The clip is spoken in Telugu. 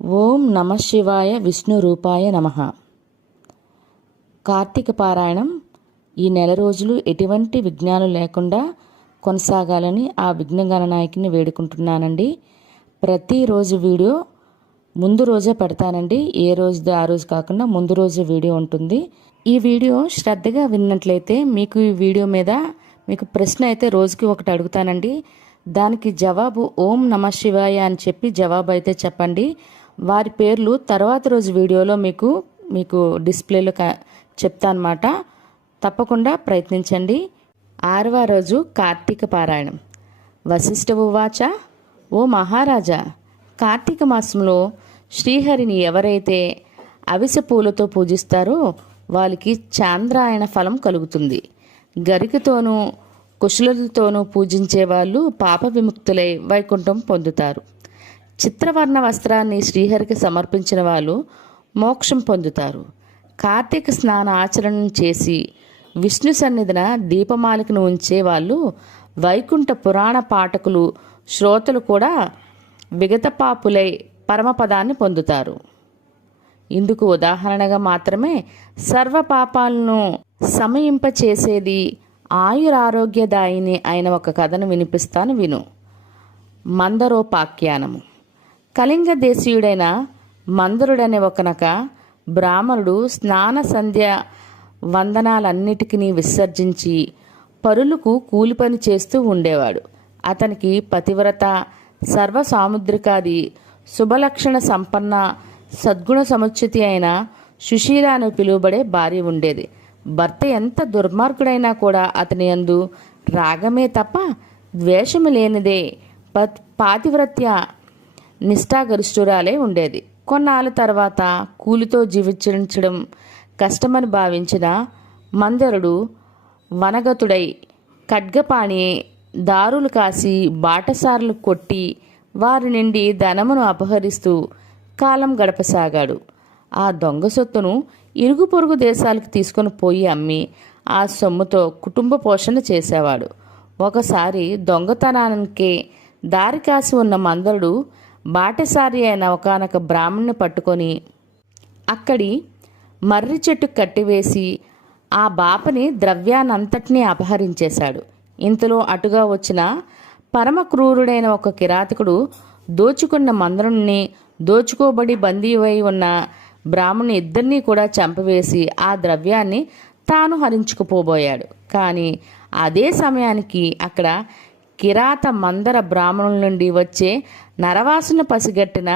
ఓం నమ శివాయ విష్ణు రూపాయ నమ. కార్తీక పారాయణం ఈ నెల రోజులు ఎటువంటి విఘ్నాలు లేకుండా కొనసాగాలని ఆ విఘ్న గణనాయకుని వేడుకుంటున్నానండి. ప్రతిరోజు వీడియో ముందు రోజే పెడతానండి. ఏ రోజుది ఆ రోజు కాకుండా ముందు రోజు వీడియో ఉంటుంది. ఈ వీడియో శ్రద్ధగా విన్నట్లయితే మీకు ఈ వీడియో మీద మీకు ప్రశ్న అయితే రోజుకి ఒకటి అడుగుతానండి. దానికి జవాబు ఓం నమ శివాయ అని చెప్పి జవాబు అయితే చెప్పండి. వారి పేర్లు తర్వాత రోజు వీడియోలో మీకు మీకు డిస్ప్లేలో క చెప్తానమాట. తప్పకుండా ప్రయత్నించండి. ఆరవ రోజు కార్తీక పారాయణం. వశిష్ఠ ఉవాచ ఓ మహారాజా! కార్తీక మాసంలో శ్రీహరిని ఎవరైతే అవిసె పూలతో పూజిస్తారో వాళ్ళకి చాంద్రాయణ ఫలం కలుగుతుంది. గరికతోనూ కుశలతోనూ పూజించే వాళ్ళు పాప విముక్తులై వైకుంఠం పొందుతారు. చిత్రవర్ణ వస్త్రాన్ని శ్రీహరికి సమర్పించిన వాళ్ళు మోక్షం పొందుతారు. కార్తీక స్నాన ఆచరణ చేసి విష్ణు సన్నిధిన దీపమాలికను ఉంచే వాళ్ళు వైకుంఠ పురాణ పాఠకులు శ్రోతలు కూడా విగతపాపులై పరమపదాన్ని పొందుతారు. ఇందుకు ఉదాహరణగా మాత్రమే సర్వ పాపాలను సమయింపచేసేది ఆయురారోగ్యదాయిని అయిన ఒక కథను వినిపిస్తాను విను. మందరోపాఖ్యానము. కళింగ దేశీయుడైన మందరుడనే ఒకనక బ్రాహ్మణుడు స్నాన సంధ్య వందనాలన్నిటికీ విసర్జించి పరులకు కూలి పని చేస్తూ ఉండేవాడు. అతనికి పతివ్రత సర్వ సాముద్రికాది శుభలక్షణ సంపన్న సద్గుణ సముచితి అయిన సుశీల అని పిలువబడే భార్య ఉండేది. భర్త ఎంత దుర్మార్గుడైనా కూడా అతని యందు రాగమే తప్ప ద్వేషము లేనిదే పత్ పాతివ్రత్య నిష్ఠాగరిష్ఠురాలే ఉండేది. కొన్నాళ్ళ తర్వాత కూలితో జీవించడం కష్టమని భావించిన మందరుడు వనగతుడై ఖడ్గపాణి దారులు కాసి బాటసారులు కొట్టి వారి నుండి ధనమును అపహరిస్తూ కాలం గడపసాగాడు. ఆ దొంగ సొత్తును ఇరుగు పొరుగు దేశాలకు తీసుకొని పోయి అమ్మి ఆ సొమ్ముతో కుటుంబ పోషణ చేసేవాడు. ఒకసారి దొంగతనానికి దారి కాసి ఉన్న మందరుడు బాటసారి అయిన ఒకనొక బ్రాహ్మణ్ణి పట్టుకొని అక్కడి మర్రి చెట్టు కట్టివేసి ఆ బాపని ద్రవ్యానంతటినీ అపహరించేశాడు. ఇంతలో అటుగా వచ్చిన పరమ క్రూరుడైన ఒక కిరాతకుడు దోచుకున్న మందరుణ్ణి దోచుకోబడి బందీవై ఉన్న బ్రాహ్మణి ఇద్దరినీ కూడా చంపవేసి ఆ ద్రవ్యాన్ని తాను హరించుకుపోబోయాడు. కానీ అదే సమయానికి అక్కడ కిరాత మందర బ్రాహ్మణుల నుండి వచ్చే నరవాసును పసిగట్టిన